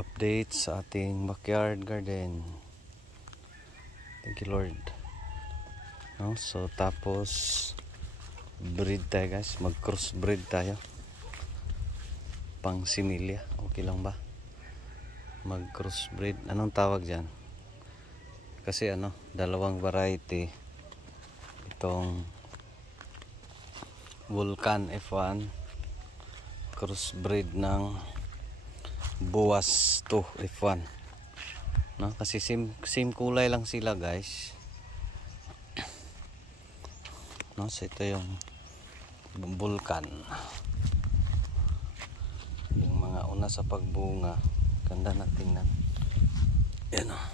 update sa ating backyard garden. Thank you Lord. No? So tapos breed tayo guys, mag cross breed tayo pang similya. Okay lang ba mag cross breed? Anong tawag dyan? Kasi ano, dalawang variety itong Vulcan F1 cross breed ng Buwas 2 F1, no? Kasi same kulay lang sila guys, no? So ito yung Vulcan, yung mga una sa pagbunga, ganda na tingnan yan, oh.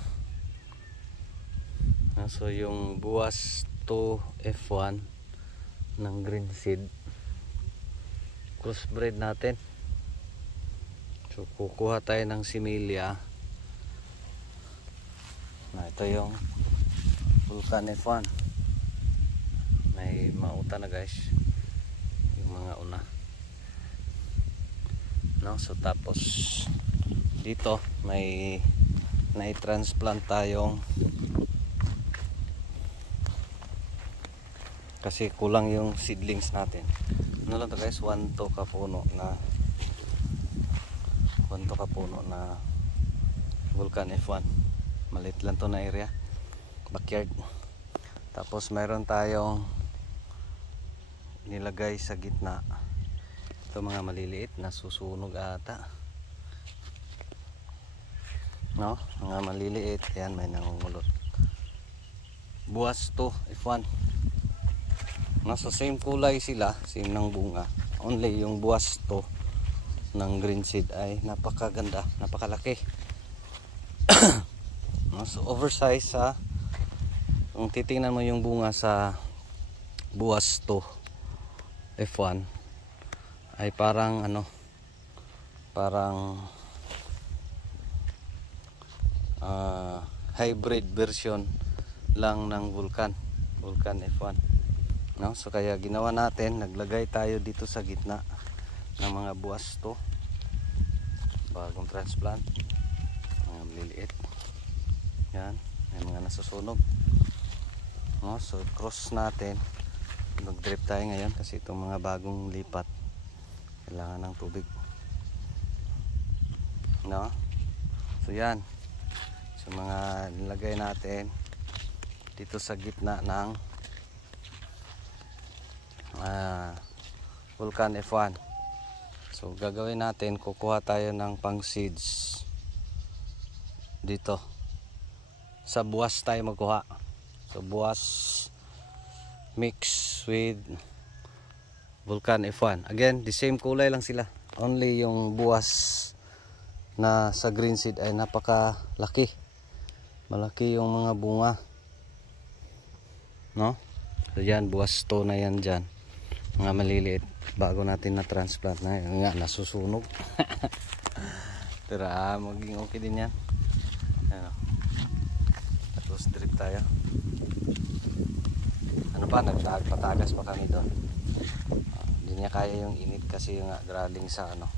No? So yung Buwas 2 F1 ng green seed crossbreed natin. So kukuha tayo ng similya na ito yung Vulcan F1, may mauta na guys yung mga una, no? So tapos dito may na-transplant tayong, kasi kulang yung seedlings natin. Ano lang to guys, 1 to kapuno na Vulcan F1. Maliit lang to na area, backyard. Tapos mayroon tayong nilagay sa gitna. Ito mga maliliit na susunog ata, no? Mga maliliit, yan, may nangungulot. Buwas 2 F1. Nasa same kulay sila, same ng bunga. Only yung Buwas 2 ng green seed ay napakaganda, napakalaki. So oversize sa, kung titingnan mo yung bunga sa Buwas 2 F1 ay parang ano, parang hybrid version lang ng Vulcan F1, no? So kaya ginawa natin, naglagay tayo dito sa gitna ng mga Buwas 2, bagong transplant, mga maliliit yan, may mga nasusunog, no? So cross natin, nag drip tayo ngayon kasi itong mga bagong lipat kailangan ng tubig, no? So yan, so mga nilagay natin dito sa gitna ng Vulcan F1. So gagawin natin, kukuha tayo ng pang seeds dito sa Buwas tayo magkuha. So Buwas mix with Vulcan F1. Again, the same kulay lang sila, only yung Buwas na sa green seed ay napakalaki, malaki yung mga bunga, no? So yan, Buwas 2 na yan dyan, mga maliliit, bago natin na transplant na nga, nasusunog. Pero maging okay din yan. Ano, tapos drip tayo. Ano pa, nagpatagas pa kami doon. Hindi niya kaya yung init kasi yung galing sa ano,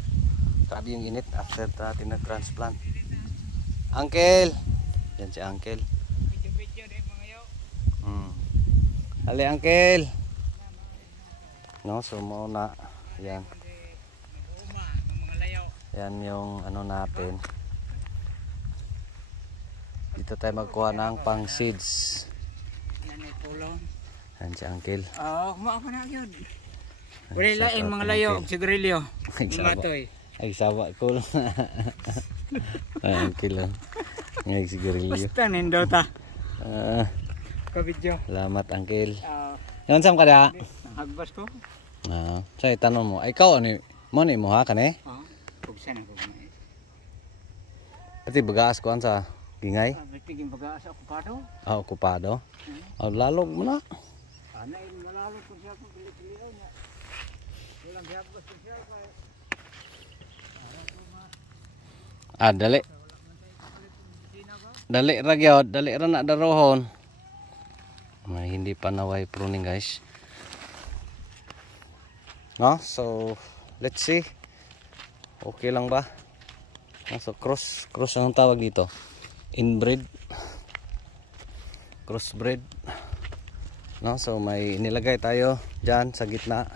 grabe yung init after natin na transplant. Uncle, yan si Uncle. Ali Uncle, no? So muna yan, yan yung ano natin. Dito tayo magkuha ng pang seeds. Yan si Uncle. Kumain ko na yun. Wala laing mga layo, sigarilyo. Matoy. Ay sawa ko lang. Ay Uncle lang. Ngay sigarilyo. Basta nindota. Kabidyo. Salamat Uncle. Yan sam kada. Hagbas ko. Sa tanong mo, ay ikaw ano mo ni mo ha kane? Pugsan ako kumain. Pati bagaas ko sa gingay? Tiging bagaas sa okupado. Okupado. Lalog mo na. Ana in malalog ko siya kung pili-pili niya. Walang gihapos ko siya kay Dali. Dali ra gyud, dali ra na darohon. May hindi pa naway pruning guys. No? So let's see. Okay lang ba? So cross ang tawag dito. Inbred. Crossbred. No, so may nilagay tayo diyan sa gitna.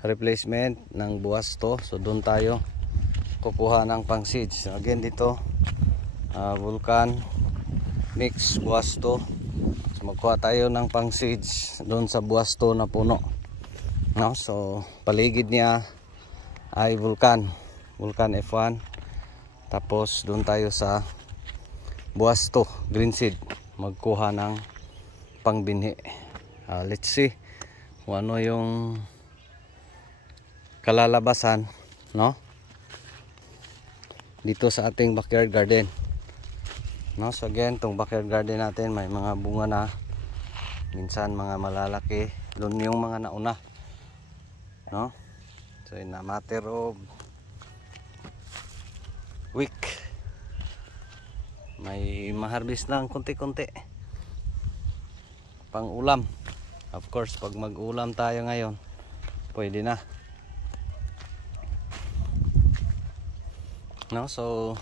Replacement ng buwas to. So doon tayo kukuha ng pang seeds. So, again dito Vulcan mix buwas to. So magkuha tayo ng pang seeds doon sa buwas to na puno. No, so paligid niya ay Vulcan F1. Tapos doon tayo sa buwas to green seed magkuha ng pangbinhi. Let's see kung ano yung kalalabasan, no, dito sa ating backyard garden. No, so again, tong backyard garden natin may mga bunga na, minsan mga malalaki, doon yung mga nauna, no. So in a matter of week may ma-harvest lang konti-konti pang ulam. Of course pag mag-ulam tayo ngayon pwede na, no. So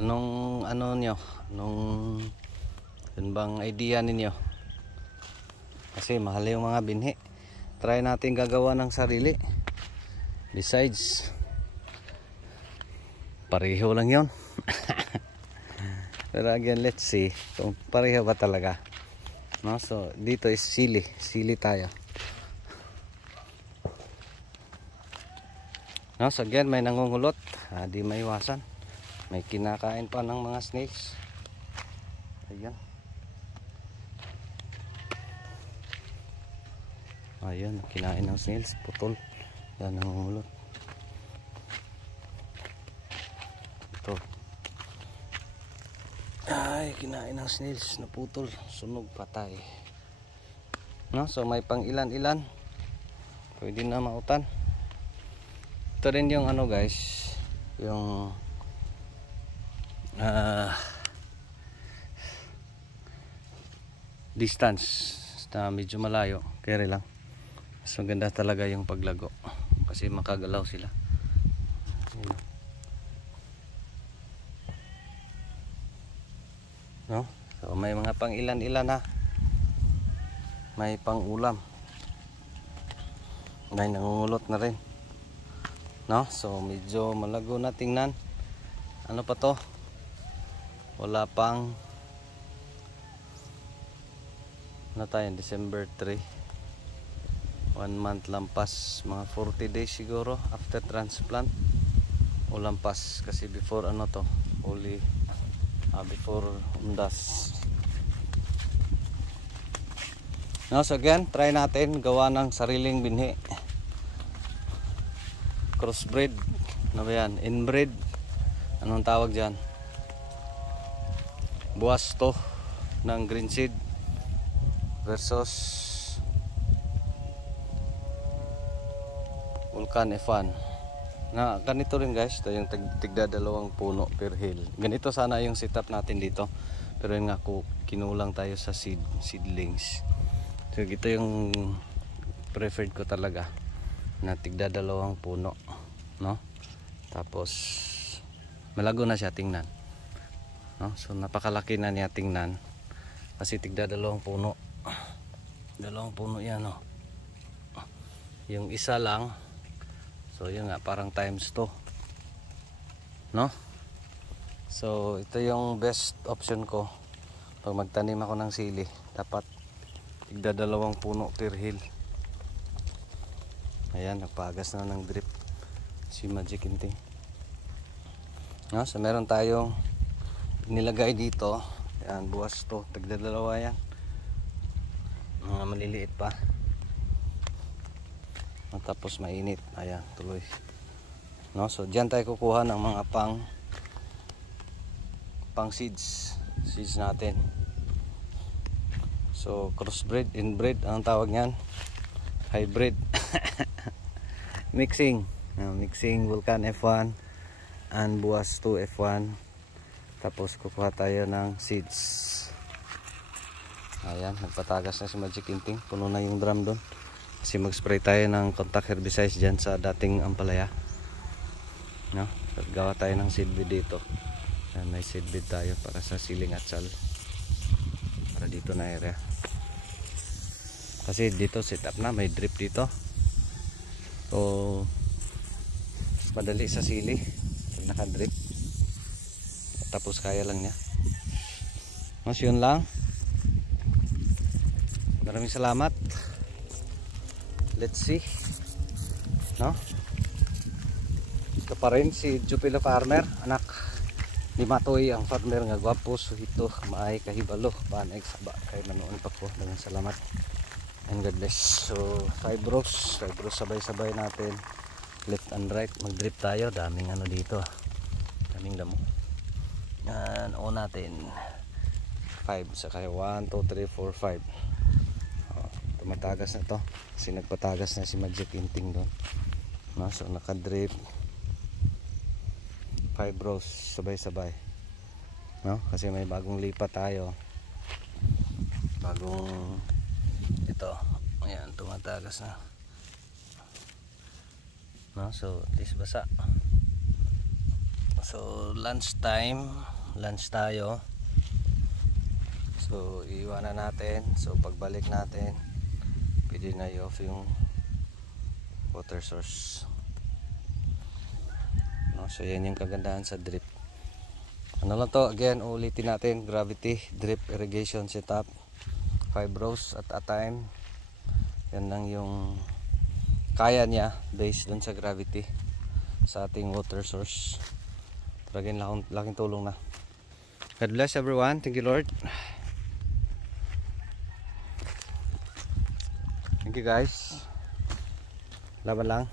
anong yun bang idea ninyo? Kasi mahal yung mga binhi, try natin gagawa ng sarili. Besides pareho lang yun. Pero again, let's see kung pareho ba talaga, no. So dito is sili tayo, no. So again, may nangungulot, di maiwasan, may kinakain pa ng mga snakes. Ayan, kinain ng snails, putol. Yan, nangungulot. Ito. Ay, kinain ng snails, naputol, sunog, patay. No, so may pang ilan-ilan. Pwede na mautan. Ito rin yung ano guys, yung distance na medyo malayo, kere lang. So ganda talaga yung paglago kasi makagalaw sila. No? So may mga pang ilan-ilan ha. May pang ulam. May nangungulot na rin. No? So medyo malago na tingnan. Ano pa to? Wala pang na tayo, December 3. 1 month lampas, mga 40 days siguro after transplant o lampas, kasi before ano to, only before undas. No, so again, try natin gawa ng sariling binhi. Crossbreed, ano ba yan? Inbred, anong tawag dyan? Buwas to ng green seed versus Vulcan F1 na ganito rin guys. Ito yung tigda 2 puno per hill. Ganito sana yung setup natin dito, pero yun nga, kinulang tayo sa seedlings. So ito yung preferred ko talaga, na tigda 2 puno, no. Tapos malago na siya tingnan, no? So napakalaki na niya tingnan kasi tigda 2 puno. 2 puno yan, no. Yung isa lang, so yun nga, parang times 2, no. So ito yung best option ko pag magtanim ako ng sili. Dapat tigda 2 puno per hill. Ayan, nagpagas na ng drip si Magic Inting, no. So meron tayong nilagay dito. Ayan, buwas to, tigda 2 yan, mga maliliit pa. Tapos mainit, ayan, tuloy, no. So diyan tayo kukuha ng mga pang seeds natin. So crossbreed, inbred ang tawag niyan, hybrid. mixing Vulcan F1 and buwas 2 F1. Tapos kukuha tayo ng seeds. Ayan, nagpatagas na si Magic Inting, puno na yung drum doon. Kasi mag-spray tayo ng contact herbicides dyan sa dating ampalaya, no? Gawa tayo ng seedbed dito. Yan, may seedbed tayo para sa siling at sal. Para dito na area. Kasi dito set up na, may drip dito. So mas madali sa sili pag naka-drip. Tapos kaya lang niya. Mas yun lang. Maraming salamat. Let's see. No? Ito pa rin si Jupilo Farmer, anak ni Matoy, ang farmer nga gwapo, suhito, maay kahibalo, panay saba kay manoon pa ko. Daghang salamat and God bless. So 5 rows sabay-sabay natin, left and right, mag-drip tayo. Daming ano dito, daming damo. Yan, on natin 5 sa kaya 1, 2, 3, 4, 5. Tumatagas na to kasi nagpatagas na si Magic Inting doon, no? So nakadrip 5 rows sabay-sabay, no? Kasi may bagong lipat tayo, bagong ito, ayan, tumatagas na, no? So at least basa. So lunch tayo. So iiwanan natin. So pagbalik natin, pwede na i-off yung water source, no? So yan yung kagandahan sa drip. Ano lang to, again ulitin natin, gravity drip irrigation setup, 5 rows at a time. Yan lang yung kaya niya based dun sa gravity sa ating water source. Talagang laking tulong na. God bless everyone. Thank you Lord. Thank you guys. Laban lang.